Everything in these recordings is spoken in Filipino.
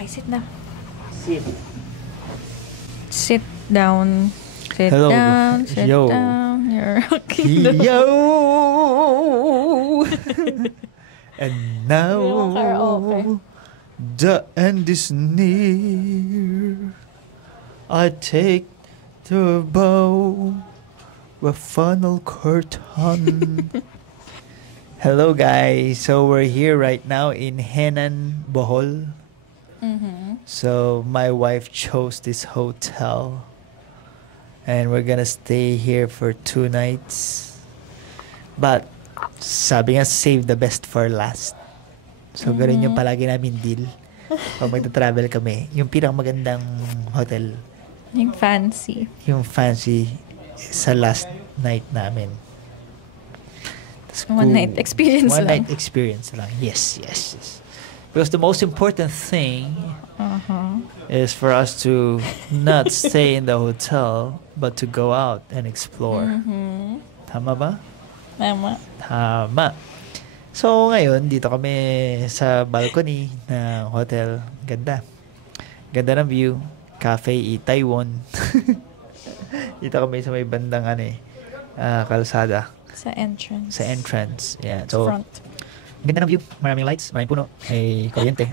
Okay, sit na. Sit. Sit down. Sit Hello. down. Sit Yo. down. You're rocking the... Yo! And now the end is near. I take the bow, a funnel curtain. Hello guys, so we're here right now in Henan, Bohol. So my wife chose this hotel and we're gonna stay here for 2 nights. But sabi nga, save the best for last. So ganun yung palagi namin deal. Pag magta-travel kami, yung pinakamagandang hotel, Yung fancy. yung fancy sa last night namin. Tas One night experience One lang. night experience lang. Yes. Because the most important thing is for us to not stay in the hotel, but to go out and explore. Tama ba? Tama. So, ngayon, dito kami sa balcony ng hotel. Ganda. Ganda ng view. Cafe Taiwan. Dito kami sa may bandang kalsada. Sa entrance. Sa entrance. Yeah. So, Front. ganda ng view. Maraming lights. Maraming puno. May kuryente.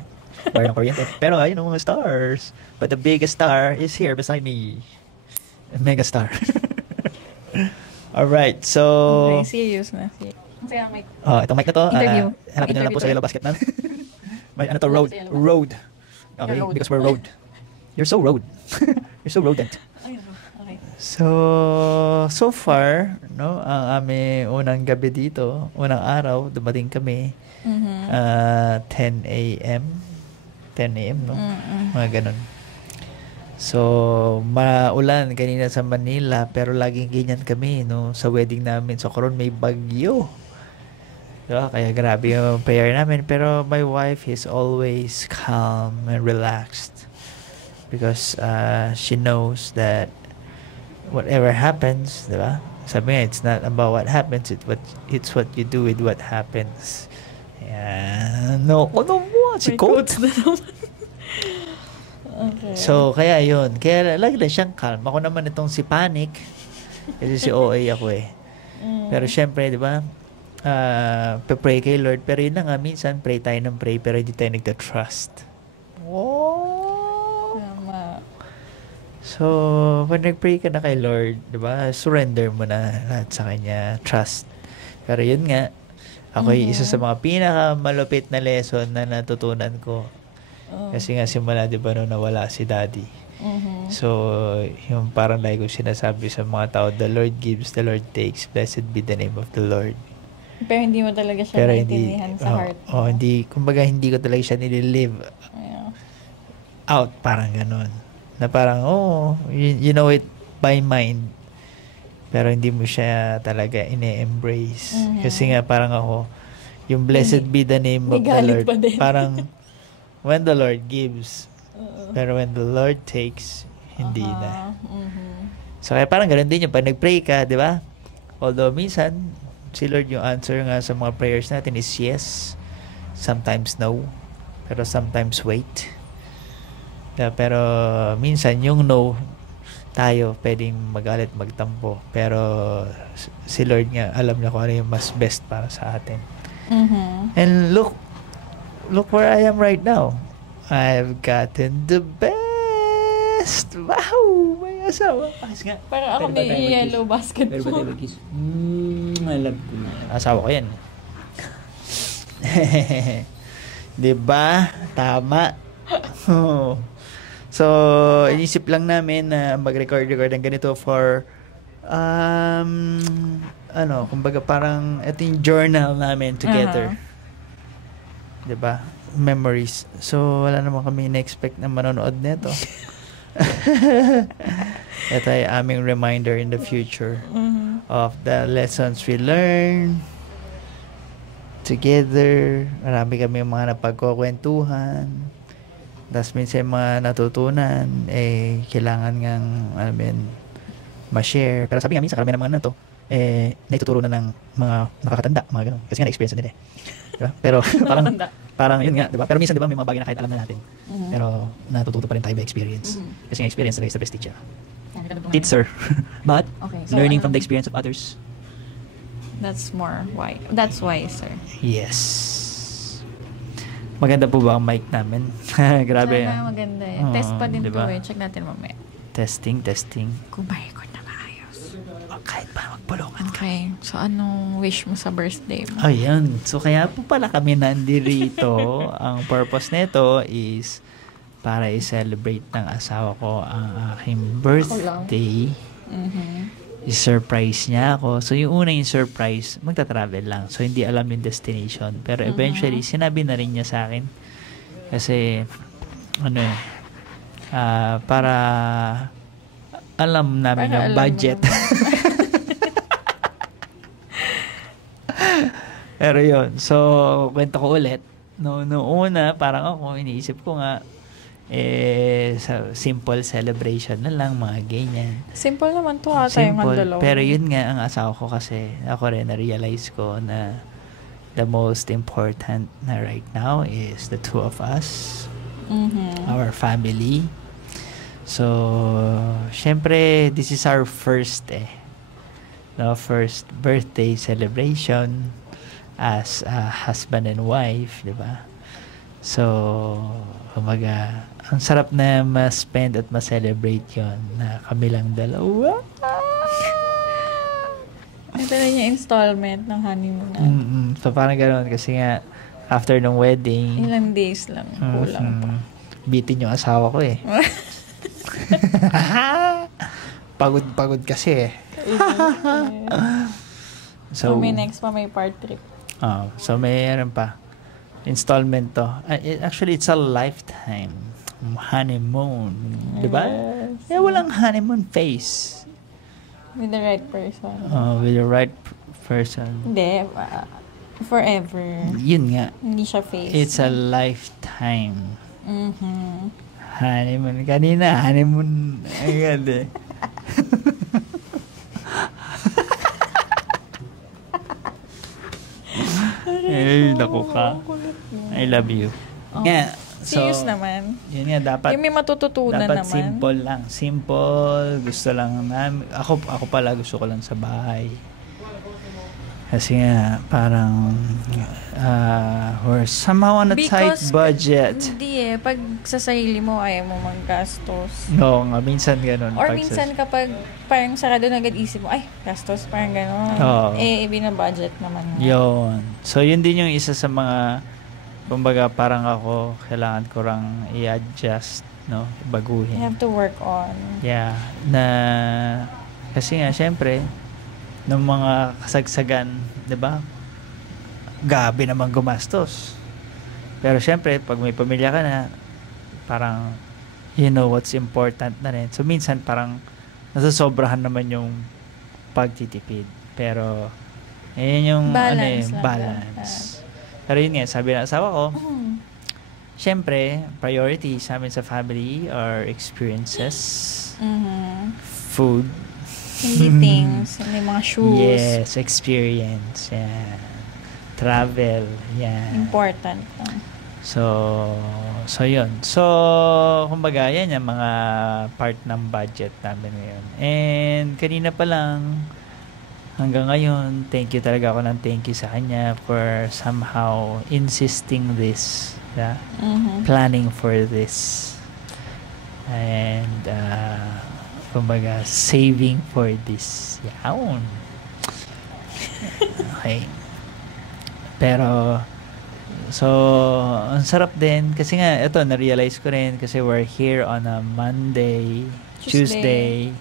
Wire ng kuryente. Pero ayun ang mga stars. But the biggest star is here beside me. A mega star. Alright, so... Okay, serious na. Kaya may... itong mic na to. Interview. Hanapin nyo lang po sa Yellow Basket na. May ano to, road. Sa Yellow Road. Okay, Road. because we're road. You're so road. You're so rodent. Okay. So far, no, ang aming unang gabi dito, unang araw, dumating kami 10 a.m. 10 a.m., no? Mga ganun. So, maulan kanina sa Manila, pero laging ganyan kami, no? Sa wedding namin. So, karon may bagyo. Diba? Kaya grabe yung prayer namin. Pero my wife is always calm and relaxed. Because she knows that whatever happens, diba? Sabi nga, it's not about what happens, it's what you do with what happens. Yeah. No, ano mo? Si Coach na naman. Okay. So, kaya yun. Kaya lagi na siyang calm. Ako naman itong si Panic. Kasi si OA ako eh. Pero syempre, di ba? Pray kay Lord. Pero yun na nga, minsan pray tayo ng pray pero hindi tayo nagta-trust. Tama. So, pag nag-pray ka na kay Lord, di ba? Surrender mo na lahat sa Kanya. Trust. Pero yun nga, ako yung isa sa mga pinakamalupit na lesson na natutunan ko. Kasi nga simula, di ba, nung nawala si Daddy. So, yung parang like ko sinasabi sa mga tao, the Lord gives, the Lord takes. Blessed be the name of the Lord. Pero hindi mo talaga siya naintindihan sa heart mo. Kumbaga hindi ko talaga siya nililive out, parang ganun. Na parang, you know it by mind. Pero hindi mo siya talaga ine-embrace. Kasi nga parang ako, yung blessed be the name of the Lord. Parang, when the Lord gives, pero when the Lord takes, hindi na. So, kaya parang ganun din yung pag nag-pray ka, di ba? Although, minsan, si Lord yung answer nga sa mga prayers natin is yes, sometimes no, pero sometimes wait. Pero, minsan, yung no, tayo pwedeng magalit, magtampo. Pero, si Lord nga, alam niya kung ano yung mas best para sa atin. And look where I am right now. I've gotten the best. Wow! May asawa. Parang ako may Yellow Basket Pero ba po. tayo mag-kiss? I love ko na. Asawa ko yan. Diba? Tama. So, inisip lang namin na mag-record ng ganito for kumbaga parang ito yung journal namin together. Diba? Memories. So, wala naman kami na-expect na manonood nito. Ito ay aming reminder in the future of the lessons we learn together. Marami kami mga napagkukwentuhan. Tapos minsan mga natutunan, kailangan ngang, ma-share. Pero sabi nga minsan, karamihan ng mga na to, naituturo na ng mga nakakatanda, mga ganun. Kasi nga na-experience na nila eh. Diba? Pero parang parang yun nga, di ba? Pero minsan, di ba, may mga bagay na kahit alam na natin. Pero natututo pa rin tayo by experience. Kasi nga experience talaga is the best teacher. Teacher. But, Okay, so learning ano- from the experience of others. That's more why. That's wiser. Yes. Maganda po ba ang mic namin? Grabe. Sana maganda eh. Oo, Test pa din diba? to eh. Check natin mamaya. Testing. Kung ma-record na maayos. Kahit pa magpulungan ka. Okay. So, anong wish mo sa birthday mo? Ayun. So, kaya po pala kami nandirito. Ang purpose nito is para i-celebrate ng asawa ko ang aking birthday. I-surprise niya ako. So, yung una yung surprise, magta-travel lang. So, hindi alam yung destination. Pero eventually, sinabi na rin niya sa akin. Kasi, para alam namin Para yung alam mo budget. naman. Pero yun. So, kwento ko ulit. No una, parang ako, iniisip ko nga, sa simple celebration na lang, mga ganyan. Simple naman to ata yung handalaw. Pero yun nga, ang asawa ko kasi, ako rin na-realize ko na the most important na right now is the two of us, our family. So, syempre, this is our first first birthday celebration as a husband and wife, di ba? So, kumaga, ang sarap na ma-spend at ma-celebrate yun na kami lang dalawa. Ito na yung installment ng honeymoon natin. So, parang gano'n kasi nga, after ng wedding, Ilang days lang. Kulang pa. bitin yung asawa ko eh. Pagod kasi eh. So, may next pa, may part trip. So, mayroon pa. Installment to. Actually, it's a lifetime honeymoon. Diba? Yes. Yeah, walang honeymoon phase. With the right person. With the right person. Hindi. Forever. Yun nga. Hindi siya face. It's a lifetime. Honeymoon. Kanina, honeymoon. Agad eh. Ay, naku ka. I love you. Yeah. Serious naman. Yun nga, dapat Yung may matututunan dapat naman. simple lang. Simple. Gusto lang namin. Ako pala gusto ko lang sa bahay. Kasi nga, parang we're somehow on a tight budget. Hindi eh. Pag sa sarili mo, ayaw mo manggastos. No, nga, minsan ganun. Or minsan kapag parang sarado na agad isip mo, ay, gastos, parang gano'n. Oo. Binabudget naman. Yun. So, yun din yung isa sa mga, kumbaga, parang ako, kailangan ko lang i-adjust, no? Baguhin. You have to work on. Yeah. Kasi nga, syempre, ng mga kasagsagan, di ba? Gabi naman gumastos. Pero syempre, pag may pamilya ka na, parang, you know what's important na rin. So, minsan parang, nasasobrahan naman yung pagtitipid. Pero, yun yung, balance. Pero yun nga, sabi ng asawa ko, syempre, priority sa amin sa family are experiences, food, Hindi things, hindi mga shoes. yes, experience, yan. Travel, yan. Important. So yun. So, kumbaga, yan yung mga part ng budget namin ngayon. And, kanina pa lang, hanggang ngayon, thank you talaga ako ng thank you sa kanya for somehow insisting this, yeah? Planning for this. And, kumbaga, saving for this. Yawn. Okay. Pero, so, ang sarap din. Kasi nga, ito, na-realize ko rin kasi we're here on a Monday, Tuesday.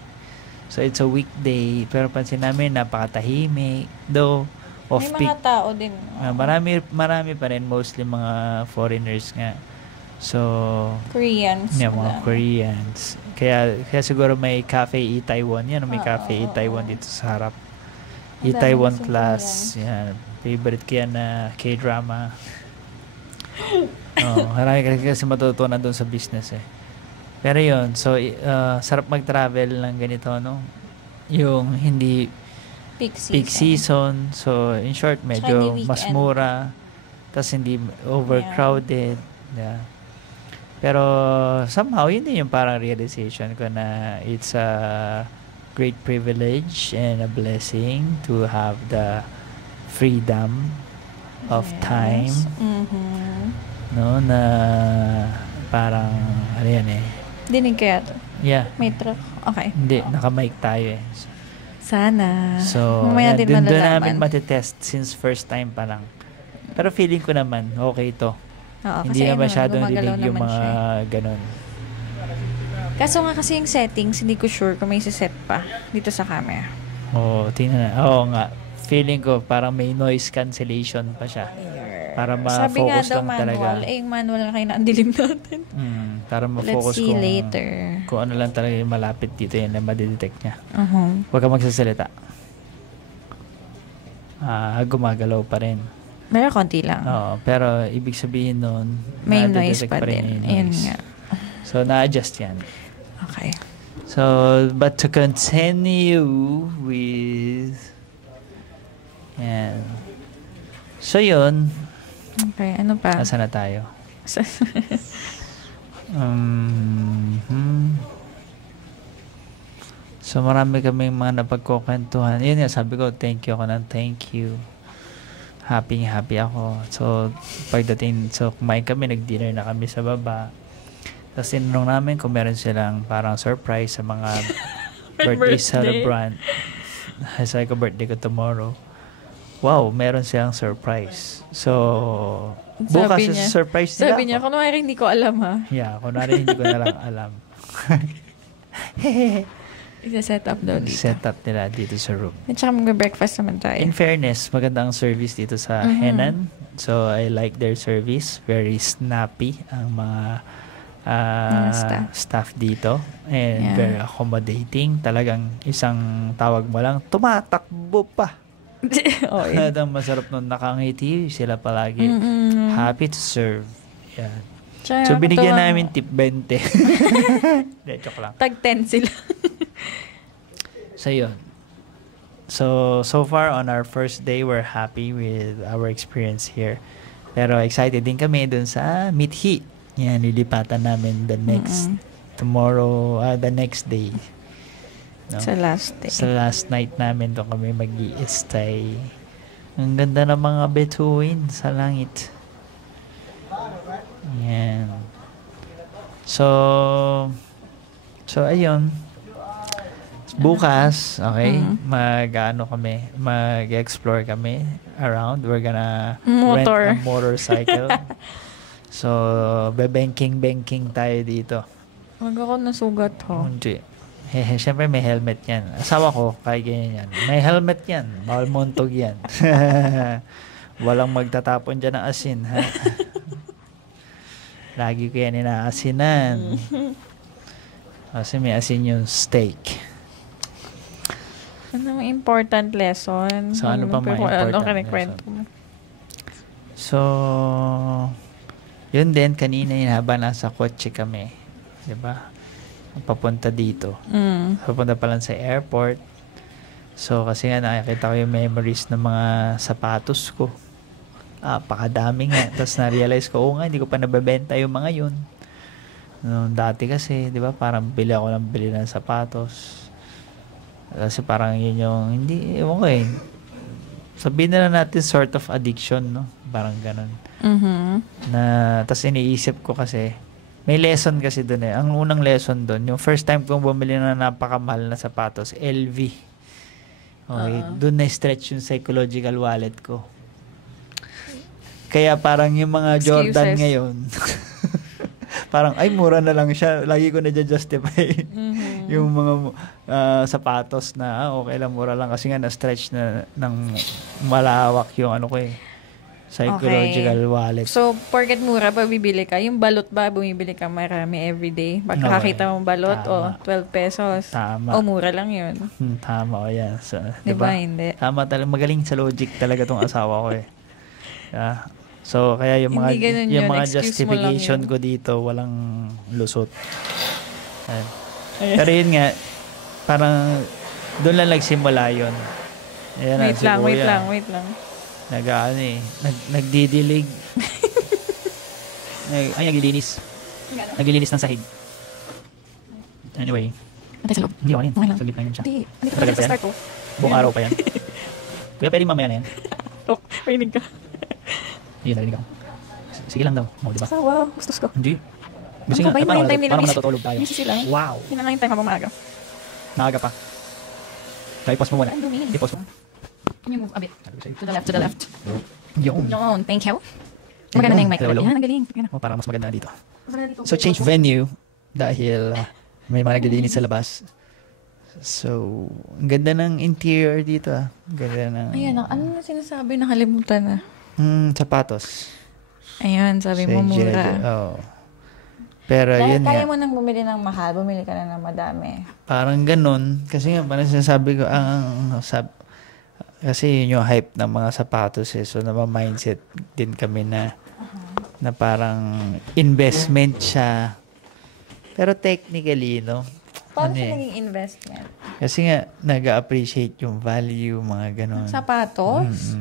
So, it's a weekday. Pero pansin namin, napakatahimik. Though, May mga tao din. Marami pa rin. Mostly mga foreigners nga. So, Koreans. yeah, mga Koreans. Kaya siguro may Cafe Itaewon. Yan, may Cafe Itaewon dito sa harap. Itaewon class. Yan. Favorite ko yan na K-drama. Marami kasi matutunan doon sa business eh. Pero yun, so sarap mag-travel ng ganito, no? Yung hindi peak peak season. So, in short, medyo mas mura. tas hindi overcrowded. Yeah. Pero somehow, yun din yung parang realization ko na it's a great privilege and a blessing to have the freedom of time, no, na parang, ano yan eh. Dinig kaya to? Yeah. May truck? Okay. Hindi, naka-mic tayo eh. Sana. So, Mamaya din doon malalaman. namin matitest since first time pa lang. Pero feeling ko naman, okay to. Oo, Hindi na masyadong gumagalaw dinig yung naman mga siya. ganun. Kaso nga kasi yung settings, hindi ko sure kung may set pa dito sa camera. Oo, tingnan na. Oo nga. Feeling ko parang may noise cancellation pa siya. Para Sabi nga ma-focus daw lang manual, talaga. yung manual na kayo na ang dilim natin. Para ma-focus Let's see later. Kung ano lang talaga yung malapit dito yan na madidetect niya. Uh-huh. Huwag ka magsasalita. Gumagalaw pa rin. Pero konti lang. Oo, pero ibig sabihin nun, May noise nadidetect pa rin din. yung Ayun noise. nga. So, na-adjust yan. Okay. So, but to continue with... Yan. So, yun. Okay, ano pa? Nasaan na tayo? So, marami kaming mga napagkukwentuhan. Yun nga, sabi ko, thank you ako ng thank you. Happy ako. So, pagdating, kumain kami, nag-dinner na kami sa baba. Tapos, tinanong namin kung meron silang parang surprise sa mga birthday celebrant. Sabi ko, birthday ko tomorrow. Wow, meron silang surprise. So, bukas niya, surprise nila sabi niya, kunwari hindi ko alam ha. Yeah, kunwari hindi ko na lang alam. Isa-set up daw dito. Set up nila dito sa room. At saka mag-breakfast naman tayo. In fairness, magandang service dito sa Henan. So, I like their service. Very snappy ang mga staff dito. And very accommodating. Talagang isang tawag mo lang, tumatakbo pa. Talagang masarap nun, nakangiti sila palagi. Happy to serve. Yeah. So, binigyan namin tip 20. Joke lang. Tag 10 sila. So, yun. So far on our first day, we're happy with our experience here. Pero excited din kami dun sa Mithi. Yan, lilipatan namin the next the next day. No? Sa last day. Sa last night namin doon kami mag-i-stay. Ang ganda ng mga bituin sa langit. Yan. So ayun. Bukas, okay, mag-explore kami around. We're gonna rent a motorcycle. So, bebanking tayo dito. Wag ako nasugat ho. Hindi. Siyempre may helmet yan. Asawa ko, kaya ganyan yan. May helmet yan. Bawal montog yan. Walang magtatapon dyan ng asin, ha? Lagi ko yan inaasinan. Kasi may asin yung steak. Anong important lesson? So, ano pa mga important lesson? So, yun din, kanina yun, habang nasa kotse kami. Diba? Papunta dito. Papunta pa lang sa airport. So, kasi nga nakikita ko yung memories ng mga sapatos ko. Pakadami nga. Tapos na-realize ko, hindi ko pa nabebenta yung mga yun. Dati kasi, di ba, parang bili ng sapatos. Kasi parang yun yung, hindi, ewan ko eh. Sabihin na lang natin sort of addiction, no? Parang ganun. Na, tas iniisip ko kasi, may lesson kasi dun eh. Ang unang lesson dun, yung first time kong bumili ng napakamahal na sapatos, LV. Okay, dun na-stretch yung psychological wallet ko. Kaya parang yung mga Jordan ngayon, parang, mura na lang siya. Lagi ko na-justify yung mga sapatos na, okay lang, mura lang. Kasi nga, na-stretch na ng malawak yung psychological wallet. So, porket mura pa bibili ka, yung balot ba, bumibili ka marami everyday? Pagkakakita mong balot, 12 pesos. Tama. O, mura lang yun. Tama, yan. So, diba? Hindi. Tama talaga. Magaling sa logic talaga tong asawa ko eh. Yeah. So, kaya yung mga justification ko dito, walang lusot. Pero yun nga, parang doon lang nagsimula yun. Ayan, wait lang. Nagdidilig. Naglilinis. Naglilinis ng sahig. Anyway. Antay sa loob. Hindi ako yan. Okay lang. Saglit lang yan siya. Hindi. Andito Matagal na pa sa yan? start ko. Buong araw pa yan. Kuya, pwede mamaya na yan. Oh, painig ka. Hindi, narinig ako. Sige lang daw. O, diba? Sawa, gustos ko. Hindi. Kasi Ano nga, ba yun? Yung time nila, paano busy. natutulog tayo? Busy sila. Wow. Yun na lang yung time habang maaga. Naaga pa. Kaya i-pause mo muna. Ang dumi. I-pause mo. Can you move a bit? To the left, to the left. Yun. Yun, thank you. Maganda na yung mic. Hello. Yan, ang galing. Maganda. O, para mas maganda dito. Maganda dito. So, change venue dahil may mga naglilinis sa labas. So, ang ganda ng interior dito ah. Ang ganda ng... Ayan, ano na sinasabi? Nakalimutan na. Sapatos. Ayan, sabi mo mura. Oh. Pero Dahil yun kaya nga. mo nang bumili ng mahal, bumili ka na ng madami. Parang ganun. Kasi nga, parang sinasabi ko, kasi yun yung hype ng mga sapatos eh. So, mindset din kami na parang investment siya. Pero technically, no? Paano ano siya eh, naging investment? Kasi nga, nag-appreciate yung value, mga ganun. Sapatos?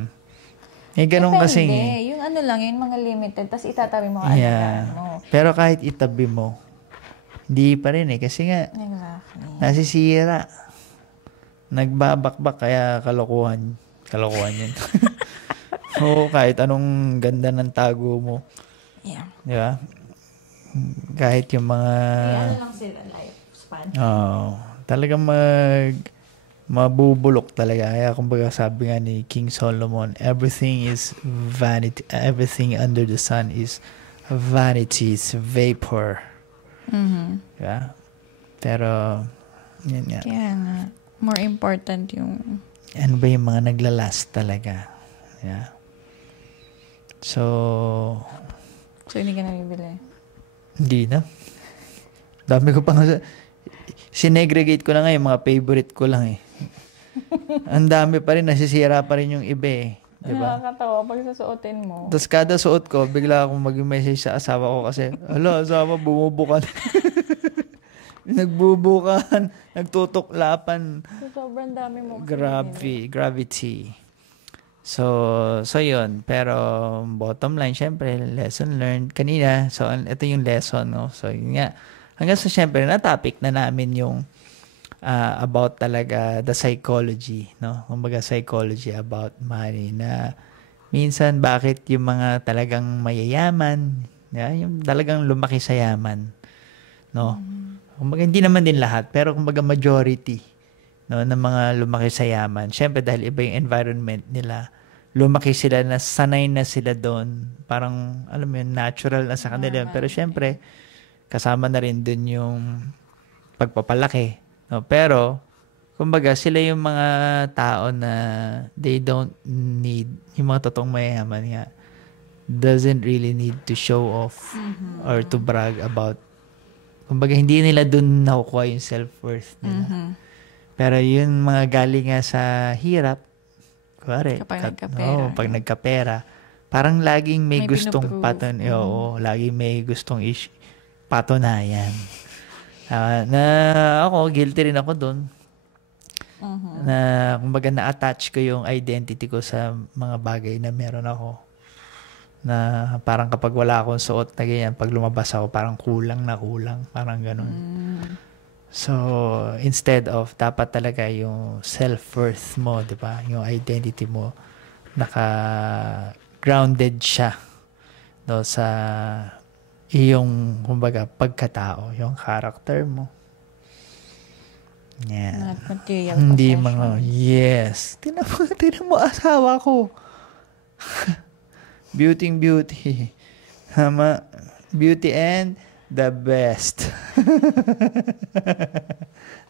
Eh, ganun Depende. kasi. Yung ano lang, yung mga limited, tapos itatabi mo Yeah. mo. Pero kahit itabi mo, hindi pa rin eh. Kasi nga, Exactly. nasisira. Nagbabakbak, kaya kalokohan. Kalokohan yun. Oo, kahit anong ganda ng tago mo. Yeah. Di ba? Kahit yung mga... ano lang sila, lifespan. Talagang mabubulok talaga. Kaya kumbaga sabi nga ni King Solomon, everything is vanity. Everything under the sun is vanity, is vapor. Mm-hmm. Diba? Pero, yun nga. Kaya nga, more important yung... Ano ba yung mga naglalast talaga? Yeah. So hindi ka nabibili. hindi na. Dami ko pa nga sinegregate ko na nga yung mga favorite ko lang eh. Ang dami pa rin, nasisira pa rin yung iba eh. Diba? Nakakatawa pag susuotin mo. Tapos kada suot ko, bigla akong mag-message sa asawa ko kasi, asawa, bumubukan. Nagbubukan, nagtutuklapan. Sobrang dami mo. Gravity. So yun. Pero bottom line, syempre, lesson learned kanina. So, ito yung lesson, no? So, yun nga. Hanggang sa syempre, na-topic na namin yung about talaga the psychology, no? Kumbaga, psychology about money na minsan bakit yung mga talagang mayayaman, yung talagang lumaki sa yaman, no? Kumbaga, hindi naman din lahat, pero kumbaga majority, no, ng mga lumaki sa yaman. Syempre, dahil iba yung environment nila, lumaki sila na sanay na sila doon. Parang, alam mo yun, natural na sa kanila. Pero syempre, kasama na rin dun yung pagpapalaki. No? Pero, kumbaga, sila yung mga tao na they don't need, yung mga totoong mayayaman nga, doesn't really need to show off or to brag about. Kumbaga, hindi nila dun nakukuha yung self-worth nila. Pero yung mga galing nga sa hirap, pag nagkapera, parang laging may gustong laging may gustong patunayan. Na ako, guilty rin ako doon. Na kumbaga na-attach ko yung identity ko sa mga bagay na meron ako. Na parang kapag wala akong suot na ganyan, pag lumabas ako, parang kulang, parang ganun. So, instead of, dapat talaga yung self-worth mo, di ba? Yung identity mo, naka-grounded siya, no, sa iyong, kumbaga, pagkatao, yung character mo. Yeah. Not material Hindi possession. mga, yes. Tinan mo asawa ko. Beauty. Tama. Beauty and the best.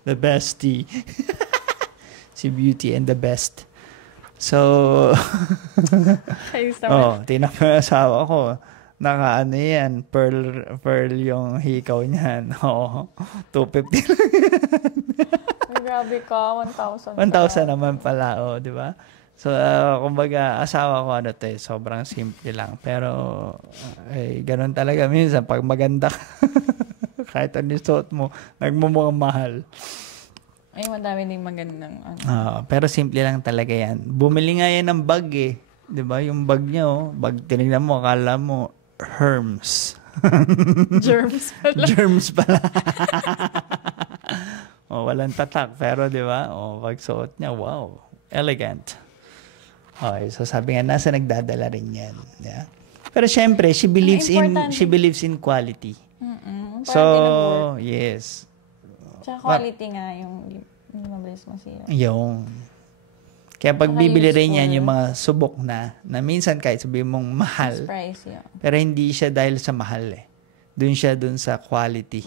The bestie. Si Beauty and the best. So, tinan mo yung asawa ko. Naka yan, pearl yung hikaw niyan. Oo, 250 lang yan. Grabe ka, 1,000. 1,000 naman pala, di ba? So, kumbaga, asawa ko, sobrang simple lang. Pero, ganun talaga minsan, pag maganda ka, kahit ano yung suot mo, nagmumukhang mahal. Ay, madami din magandang Pero simple lang talaga yan. Bumili nga yan ng bag 'Di ba? Yung bag niya, bag tinignan mo, akala mo, Hermes. Germs pala. Germs pala. Walang tatak. Pero, 'di ba? Pag suot niya, wow. Elegant. Okay, so sabi nga, nasa nagdadala rin yan. Yeah? Pero syempre, she believes in quality. So, yes. Tsaka quality nga yung hindi mabilis masira. Yung. Kaya pag bibili rin yan yung mga subok na minsan kahit sabihin mong mahal. Price, yeah. Pero hindi siya dahil sa mahal eh. Doon siya doon sa quality.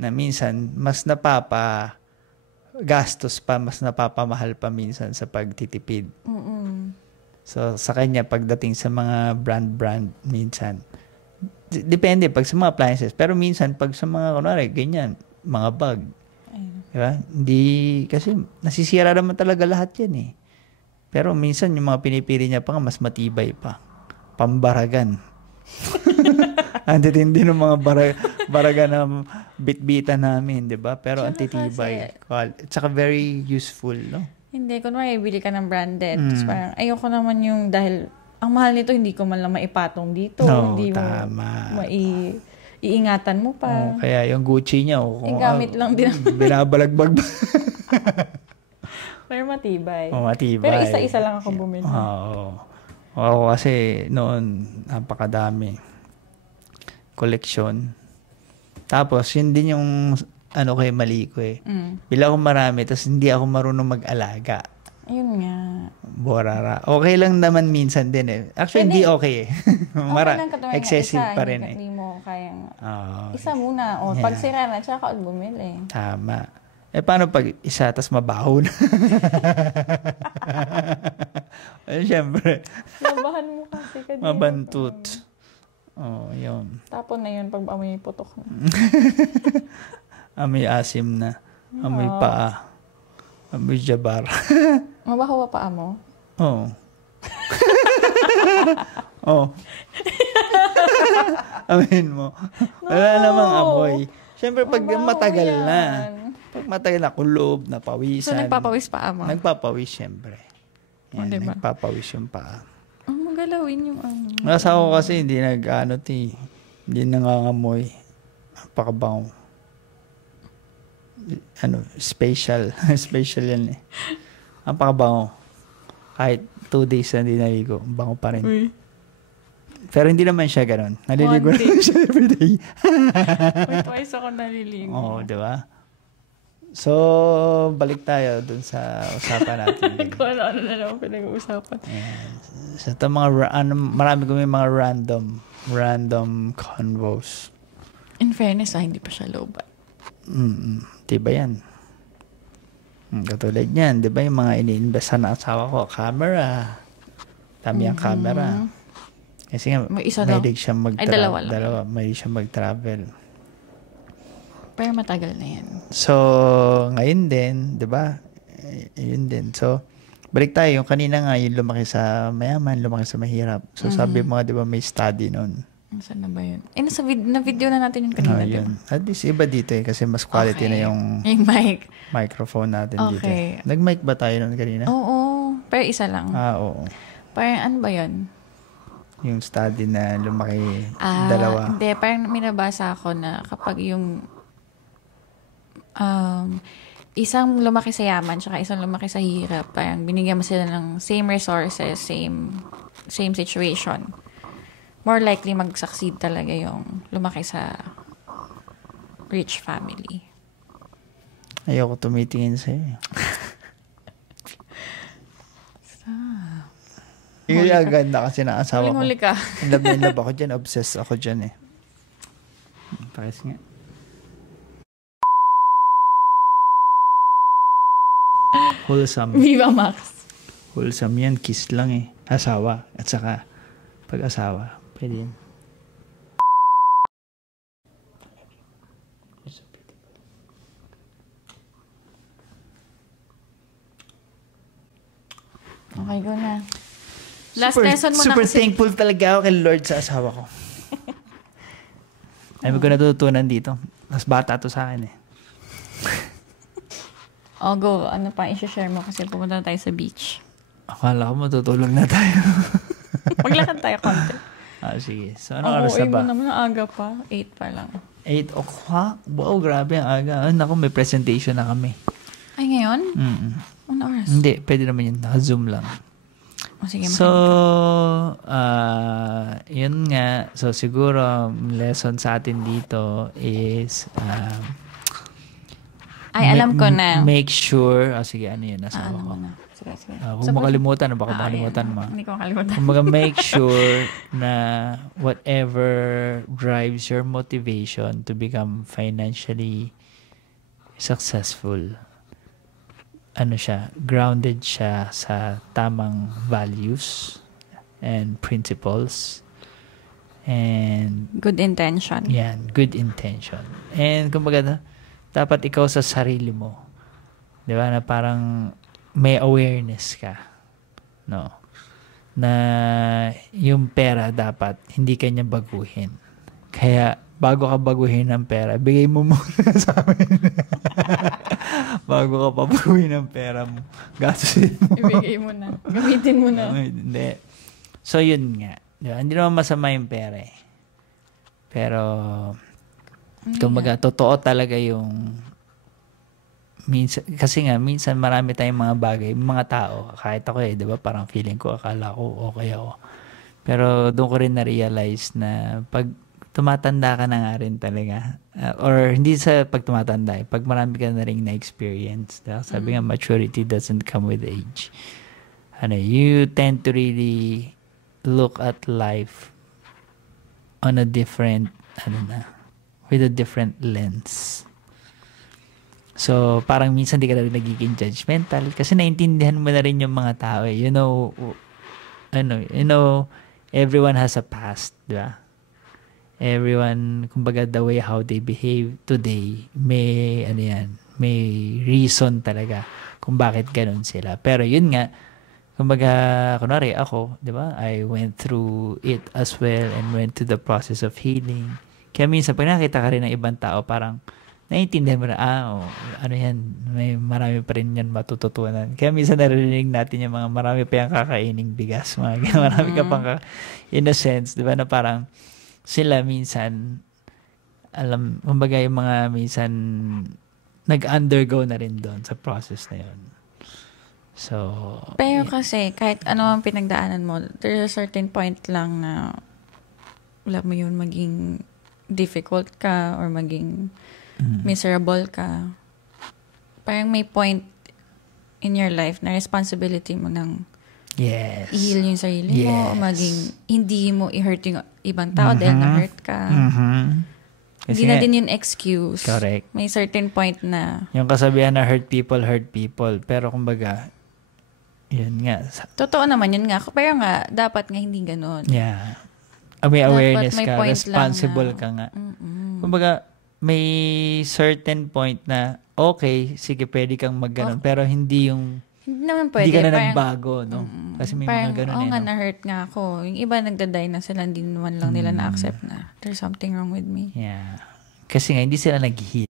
Na minsan, mas gastos pa, mas napapamahal pa minsan sa pagtitipid. So, sa kanya, pagdating sa mga brand minsan, depende pag sa mga appliances. Pero minsan, pag sa mga, kunwari, ganyan, mga bag. Diba? Hindi, kasi nasisira naman talaga lahat yan eh. Pero minsan, yung mga pinipili niya pa nga, mas matibay pa. Pambaragan. Ang titindi ng mga baragan na bitbitan namin, di ba? Pero ang titibay. It's very useful, no? Hindi, kunwari, bili ka ng branded. Tapos parang, ayoko naman yung, dahil, ang mahal nito, hindi ko man lang maipatong dito. No, hindi tama. Iingatan mo pa. Kaya yung Gucci niya, gamit lang din. Binabalagbag ba? Pero matibay. Matibay. Pero isa-isa lang ako bumili. Ako kasi noon, napakadami. Koleksyon. Tapos, yun din yung kay mali ko eh. Bila ako marami, tapos hindi ako marunong mag-alaga. Ayun nga. Borara. Okay lang naman minsan din eh. Actually, hindi okay eh. Excessive pa rin eh. Hindi mo kayang isa muna. Pag sira na, tsaka ako bumili. Tama. Paano pag isa, tas mabaho na? Siyempre. Labahan mo kasi kanina. Mabantut. Yun. Tapon na yun pag amoy putok na. Amoy asim na. Amoy paa. Amoy jabar. Mabaho pa mo? Oo. Amin mo. Wala namang amoy. Siyempre, pag matagal na. Pag matagal na, kulob, napawisan. So, nagpapawis pa mo? Nagpapawis, siyempre. Yan, diba? nagpapawis yung paa. Magalawin yung Nasa ko kasi, hindi hindi nangangamoy. Napakabango. Special. Special yan eh. Ang pakabango. Kahit 2 days na hindi naligo, bango pa rin. Uy. Pero hindi naman siya ganun. Naliligo naman siya everyday. Twice ako naliligo. Oo, di ba? So, balik tayo dun sa usapan natin. Kung ano na naman pinag-uusapan. So, ito marami kami mga random convos. In fairness, hindi pa siya low bat. Diba yan? Katulad yan, di ba yung mga ini-investan na asawa ko, camera. Dami ang camera. Kasi nga, mahilig siya dalawa. Mahilig siya mag-travel. Pero matagal na yan. So, ngayon din, di ba? Yun din. So, balik tayo. Yung kanina nga, yung lumaki sa mayaman, lumaki sa mahirap. So, sabi mo nga, di ba, may study nun. Saan na ba yun? Nasa na-video na natin yung kanina. Yun. At least, iba dito eh. Kasi mas quality na yung microphone natin dito. Nag-mic ba tayo nun kanina? Oo. Pero isa lang. Oo. Parang ano ba yun? Yung study na lumaki dalawa. Hindi. Parang minabasa ako na kapag yung isang lumaki sa yaman tsaka isang lumaki sa hirap, parang binigyan mo sila ng same resources, same situation. More likely mag-succeed talaga yung lumaki sa rich family. Ayoko tumitingin sa'yo. Yung ganda kasi ng asawa ko. Huli ka. Love ako dyan. Obsessed ako dyan eh. Pakis nga. Wholesome. Viva Max. Wholesome yan. Kiss lang eh. Asawa. At saka pag-asawa. Pwede yan. Okay, go na. Last lesson mo na super kasi. thankful talaga ako kay Lord sa asawa ko. Ay, ko natutunan dito. Mas bata to sa akin eh. Go. Ano pa i-share mo kasi pumunta na tayo sa beach. Akala ko matutulog na tayo. Maglakad tayo konti. Sige. So, ano oras na ba? Oo, naman aga pa. 8 pa lang. 8 o'clock? Wow, grabe ang aga. Naku, may presentation na kami. Ay, ngayon? Ano oras? Hindi, pwede naman yun. Naka-Zoom lang. Sige, so, yun nga. So, siguro, lesson sa atin dito is, alam ko na. Make sure, sige, ano yun? Nasa Alam ako. mo na. Sige. Kung makalimutan, baka makalimutan mo. Hindi ko makalimutan. Kumbaga, make sure na whatever drives your motivation to become financially successful, grounded siya sa tamang values and principles and good intention. Yan, good intention. And kumbaga, dapat ikaw sa sarili mo, di ba, na parang may awareness ka, no? Na yung pera dapat hindi kanya baguhin. Kaya, bago ka baguhin ng pera, bigay mo muna sa amin. Bago ka pabaguhin ng pera mo, gastusin mo. Ibigay mo na. Gamitin mo na. Hindi. So, yun nga. Diba? Hindi naman masama yung pera eh. Pero, kumbaga, totoo talaga yung minsan marami tayong mga bagay, mga tao, kahit ako di ba, parang feeling ko, akala ko, okay ako. Pero doon ko rin na-realize na pag tumatanda ka na nga rin talaga, or hindi sa pag tumatanda, pag marami ka na rin na-experience, diba? Sabi nga, maturity doesn't come with age. You tend to really look at life on a different, with a different lens. So, parang minsan di ka na rin nagiging judgmental kasi naintindihan mo na rin yung mga tao eh. You know, everyone has a past, di ba? Everyone, kumbaga, the way how they behave today, may reason talaga kung bakit ganun sila. Pero yun nga, kumbaga, kunwari ako, di ba? I went through it as well and went to the process of healing. Kaya minsan, pag nakita ka rin ng ibang tao, parang, naiintindihan mo na, may marami pa rin yan matututunan. Kaya minsan narinig natin yung mga marami pa yung kakaining bigas. Marami ka pang, in a sense, di ba, na parang sila minsan, kumbaga yung mga minsan, nag-undergo na rin doon sa process na yun. So, pero kasi, kahit ano ang pinagdaanan mo, there's a certain point lang na, wala mo yun, maging difficult ka or maging miserable ka. Parang may point in your life na responsibility mo ng i-heal yung sarili mo, maging hindi mo i-hurt yung ibang tao dahil na-hurt ka. Hindi na din yung excuse. Correct. May certain point na yung kasabihan na hurt people. Pero kumbaga, yun nga. Totoo naman yun nga. Pero nga, dapat nga hindi ganun. Yeah. May awareness may ka, responsible ka nga. Kumbaga, may certain point na, okay, sige, pwede kang mag-ganon. Pero hindi yung, naman pwede. Hindi ka na parang, nagbago, no? Kasi may parang, mga ganon nga, no? na-hurt nga ako. Yung iba nagdaday na sila, hindi naman lang nila na-accept na there's something wrong with me. Yeah. Kasi nga, hindi sila nag-heal.